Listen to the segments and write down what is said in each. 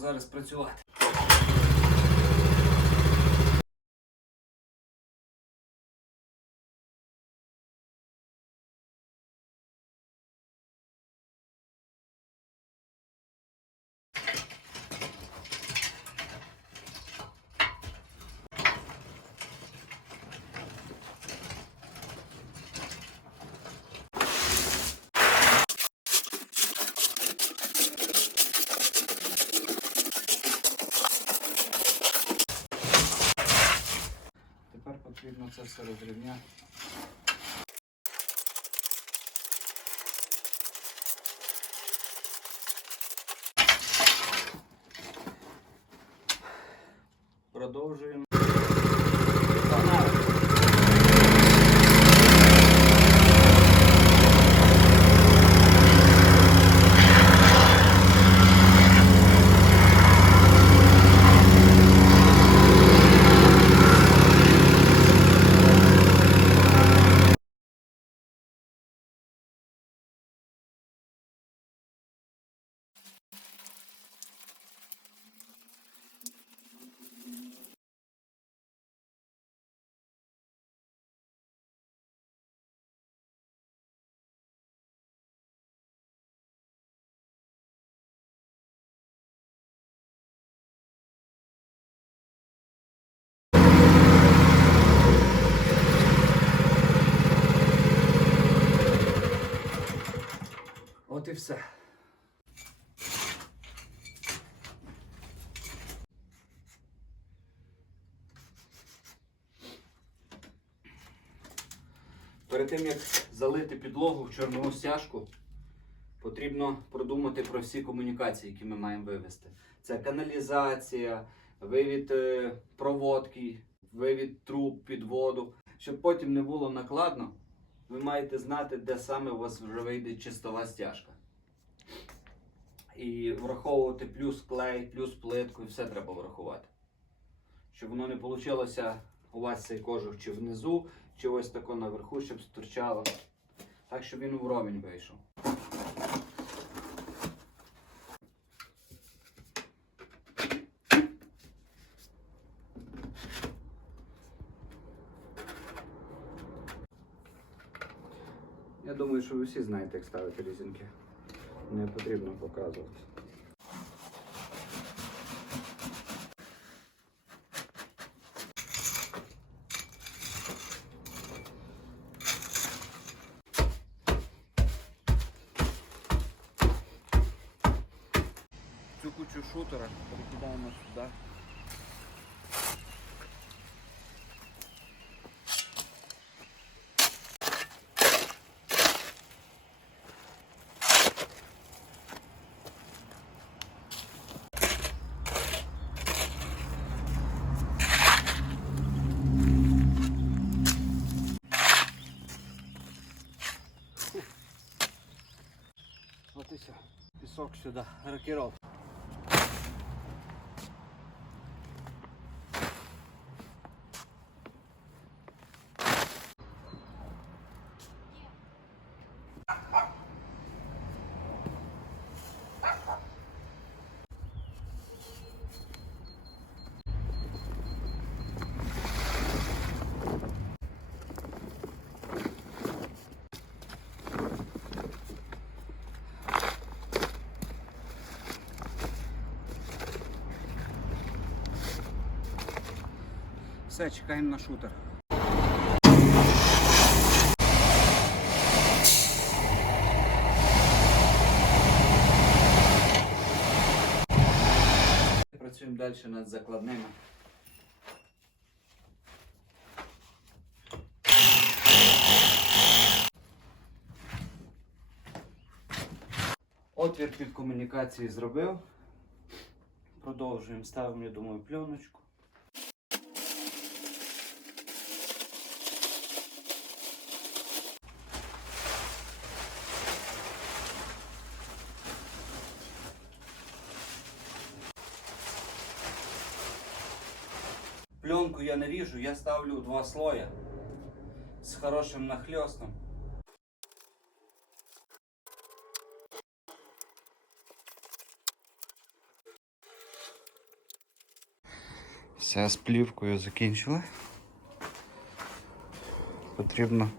зараз працювати. Все розрівняти. Продовжуємо. От і все. Перед тим як залити підлогу в чорнову стяжку, потрібно продумати про всі комунікації, які ми маємо вивести. Це каналізація, вивід е, проводки, вивід труб під воду. Щоб потім не було накладно, ви маєте знати, де саме у вас вже вийде чистова стяжка. І враховувати плюс клей, плюс плитку, і все треба врахувати. Щоб воно не вийшло у вас цей кожух чи внизу, чи ось тако наверху, щоб стирчало. Так, щоб він вровень вийшов. Я думаю, що ви всі знаєте, як ставити різинки. Не потрібно показувати. Цю кучу шутера перекидаємо сюди. Пісок сюди, рокіров. Все, чекаємо на шутер. Працюємо далі над закладними. Отвір під комунікації зробив. Продовжуємо, ставимо, я думаю, пленочку. не я ставлю два слоя з хорошим нахльостом. Все, з плівкою закінчили. Потрібно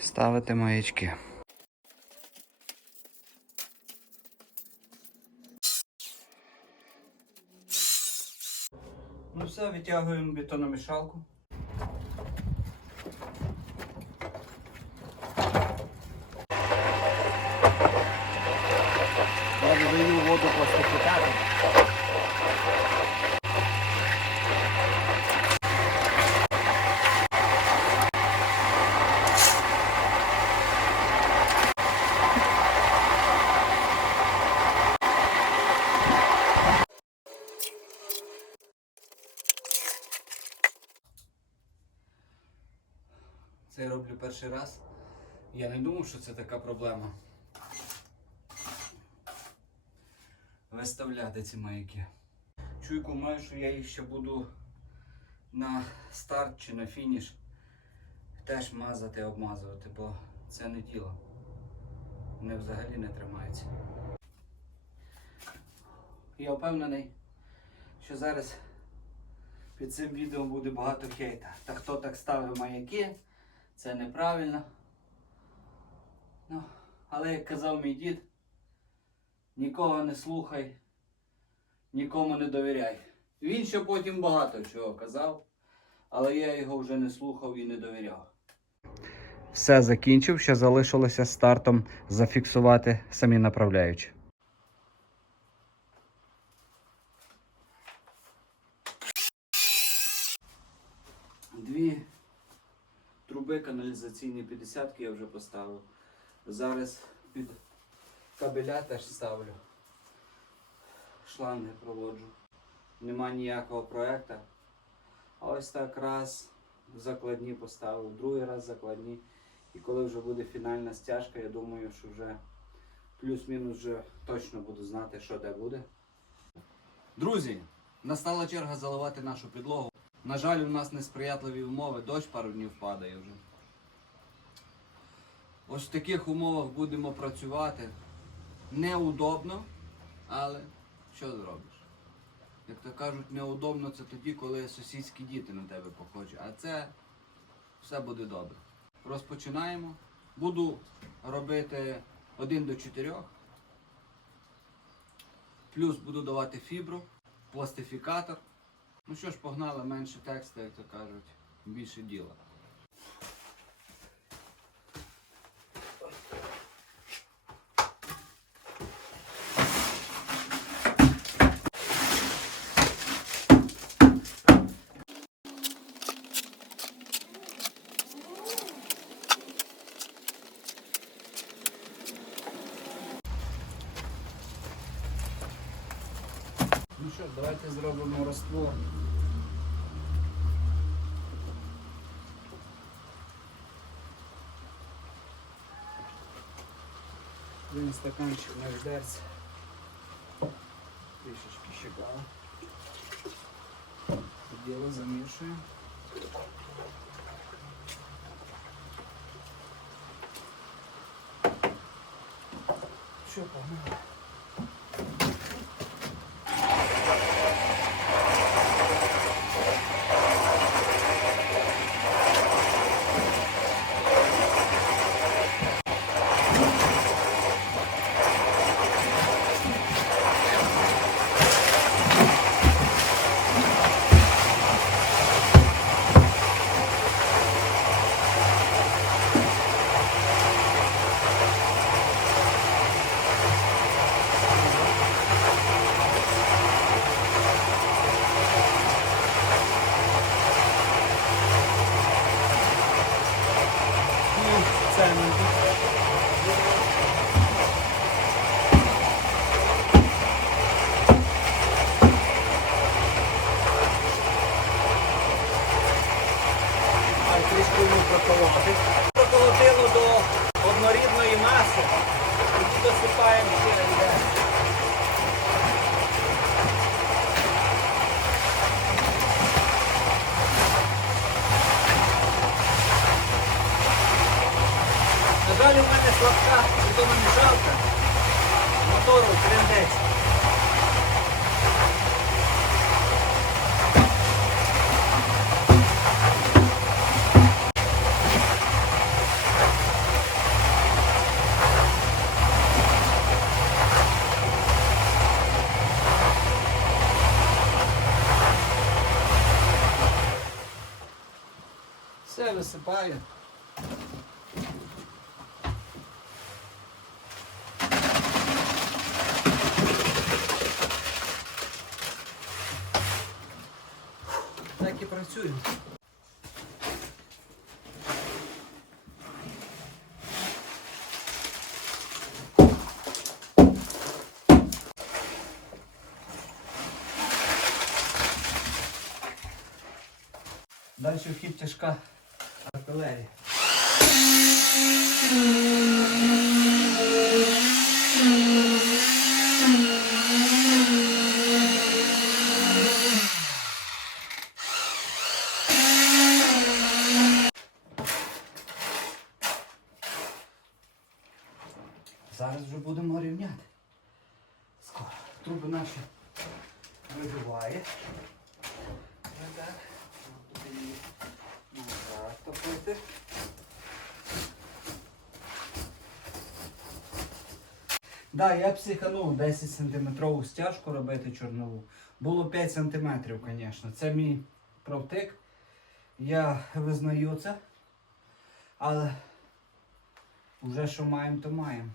ставити маячки. Витягуємо бетономішалку. Я додаю воду пластифікатор. Це я роблю перший раз. Я не думав, що це така проблема. Виставляти ці маяки. Чуйку маю, що я їх ще буду на старт чи на фініш теж мазати, обмазувати, бо це не діло. Вони взагалі не тримаються. Я впевнений, що зараз під цим відео буде багато хейта. Та хто так ставив маяки, це неправильно. Ну, але як казав мій дід, нікого не слухай, нікому не довіряй. Він ще потім багато чого казав, але я його вже не слухав і не довіряв. Все закінчив, ще залишилося стартом зафіксувати самі направляючі. Труби каналізаційні 50 я вже поставив. Зараз під кабеля теж ставлю. Шланги проводжу. Нема ніякого проекту. А ось так раз закладні поставив, другий раз закладні. І коли вже буде фінальна стяжка, я думаю, що вже плюс-мінус вже точно буду знати, що де буде. Друзі, настала черга заливати нашу підлогу. На жаль, у нас несприятливі умови, дощ пару днів падає вже. Ось в таких умовах будемо працювати. Неудобно, але що зробиш? Як то кажуть, неудобно це тоді, коли сусідські діти на тебе похожі. А це все буде добре. Розпочинаємо. Буду робити 1 до 4. Плюс буду давати фібру, пластифікатор. Ну що ж, погнали менше тексту, як то кажуть, більше діла. Один стаканчик на відерці. Трішечки щекала. Діло замішуємо. Що, погнали? Зараз висипаю. Так і працюю. Далі вхід тяжка артилерія. Да, я психанув 10 сантиметрову стяжку робити чорнову. Було 5 сантиметрів, звісно. Це мій провтик. Я визнаю це. Але вже що маємо, то маємо.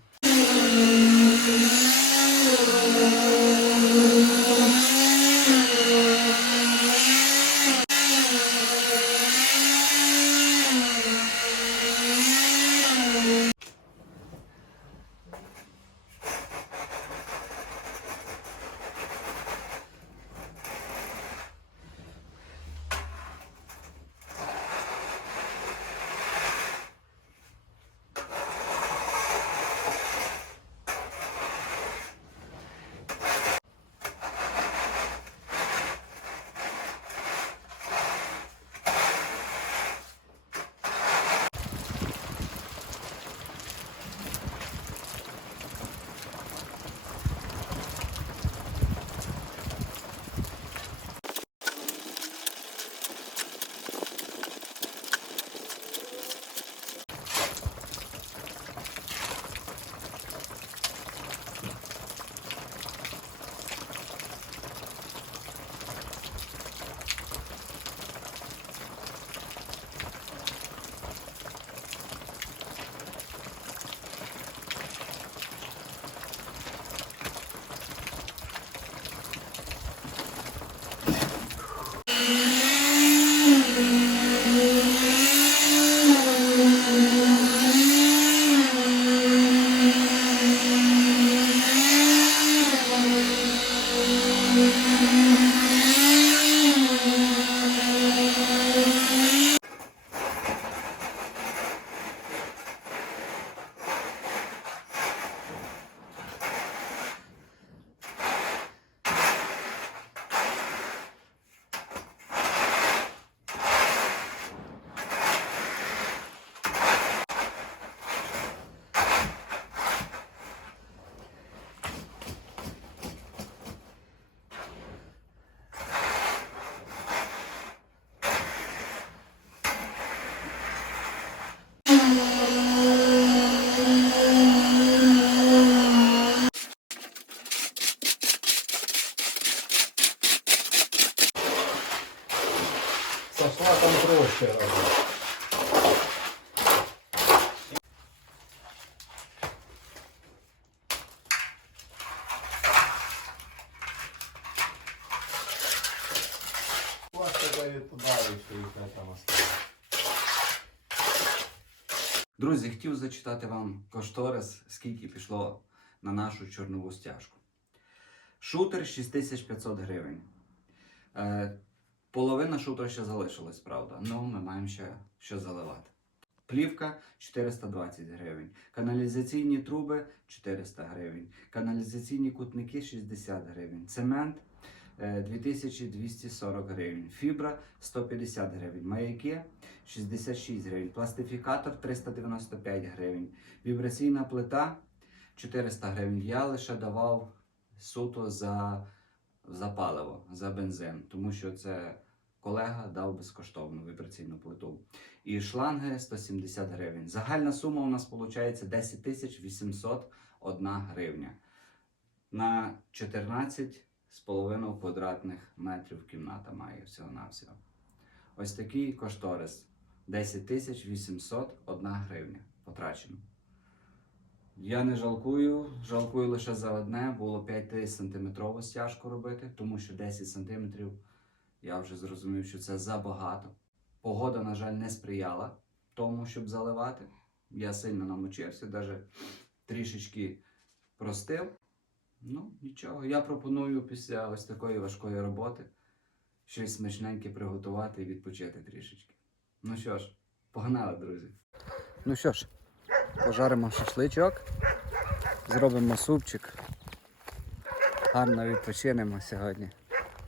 Тебе відпадає, що їх там осталось. Друзі, хотів зачитати вам кошторис, скільки пішло на нашу чорнову стяжку. Шутер 6500 гривень. Е, половина шутера ще залишилась, правда. Ну, ми маємо ще що заливати. Плівка 420 гривень. Каналізаційні труби 400 гривень. Каналізаційні кутники 60 гривень. Цемент 2240 гривень. Фібра 150 гривень. Маяки 66 гривень. Пластифікатор 395 гривень. Вібраційна плита 400 гривень. Я лише давав суто за, за паливо, за бензин, тому що це колега дав безкоштовну вібраційну плиту. І шланги 170 гривень. Загальна сума у нас виходить 10 801 гривня. На 14 з половиною квадратних метрів кімната має всього-навсього. Ось такий кошторис 10 тисяч 801 гривня потрачено. Я не жалкую, жалкую лише за одне. Було 5 сантиметрову стяжку робити, тому що 10 сантиметрів я вже зрозумів, що це забагато. Погода, на жаль, не сприяла тому, щоб заливати. Я сильно намочився, навіть трішечки простив. Ну, нічого. Я пропоную після ось такої важкої роботи щось смачненьке приготувати і відпочити трішечки. Ну що ж, погнали, друзі. Ну що ж, пожаримо шашличок, зробимо супчик. Гарно відпочинемо сьогодні.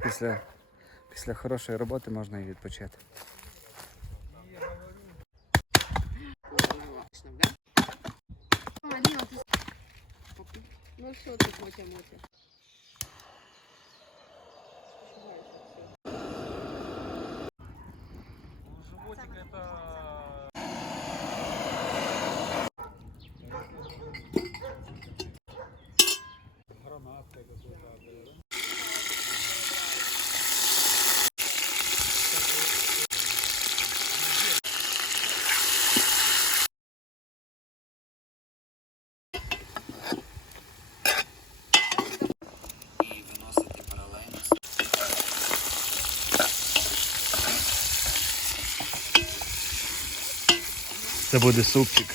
Після, після хорошої роботи можна і відпочити. Аліна, ти... Ну що тут Мотя, Мотя? І Це буде супчик.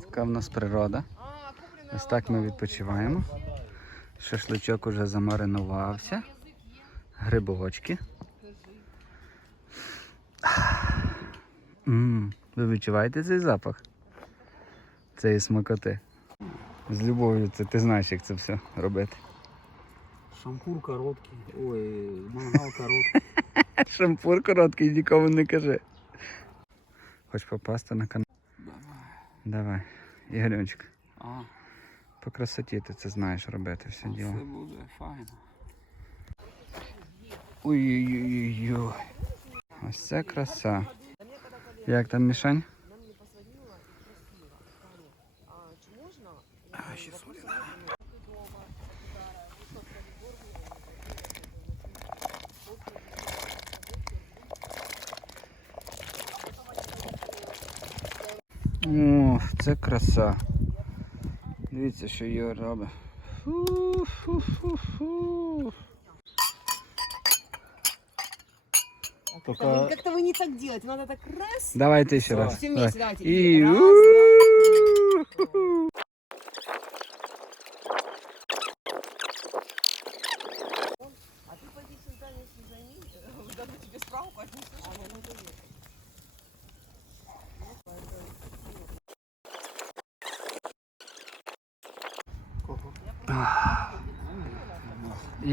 Така в нас природа. Ось так ми відпочиваємо. Шашличок уже замаринувався. Грибочки. Ви відчуваєте цей запах? Цієї смакоти. З любов'ю це ти знаєш, як це все робити. Шампур короткий, ой, мангал короткий. Шампур короткий, нікому не кажи. Хочеш попасти на канал? Давай. Ігорючик, А, по красоті ти це знаєш робити все діло. все буде файно. Ой-ой-ой. Ось це краса. Як там Мішань? Це краса. Дивіться, що Ігор робить. Фу-фу-фу-фу. Только Как-то вы не так делаете, надо так раз. Давайте ще раз. Все Давай. вместе, давайте. І Раз, у-у-у. А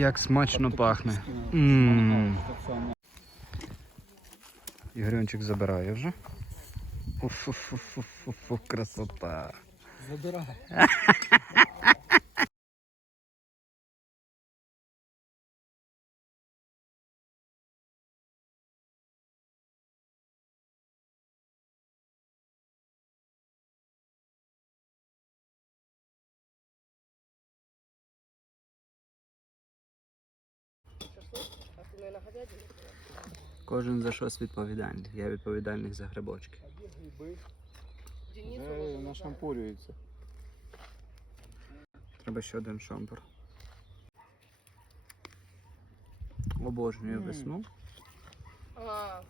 Як смачно пахне. М. Ігорюнчик забирає вже. Красота. Забирай. Кожен за щось відповідальний. Я відповідальний за грибочки. вже нашампурюється. Треба ще один шампур. Обожнюю весну. А,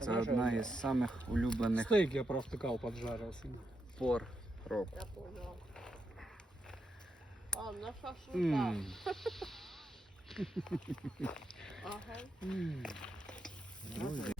Це одна із самих улюблених Стейк я провтыкал, поджарил пор року. я поняла. А, на шашлыка. М. Ага. Друзі.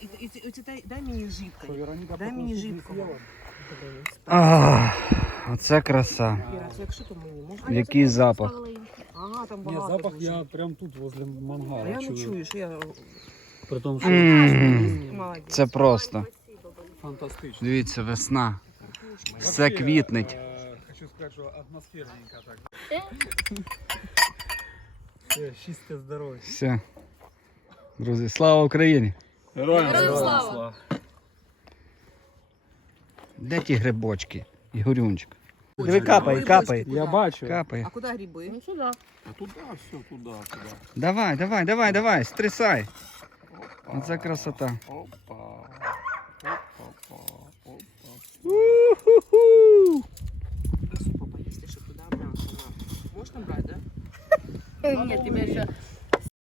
І, і, і, і, дай, дай мені жидкой. Что, Вероника Дай потом мені суп не жидкого. А, Оце краса. Який запах. Ага, там багато запах я прям тут возле мангала А я не чую. що я При том, что М. молодець. Це просто. фантастично. Дивіться, весна. Все Вообще, квітнить. э, хочу сказать, сказати, що атмосферненько так. Все, чисте здоров'я. Все. Друзі, слава Україні! Героям слава! Де ті грибочки? Ігорюнчик. Диви, капає, капає. Я бачу. Капає. А куда грибы? Ну сюда. А туди, все, туди, туди. Давай, давай, давай, давай, стрясай. Оце красота. Опа. Опа, опа. У-ху-ху. Супа поесть, что туда обратно. Можно брать, да? Нет, тебе еще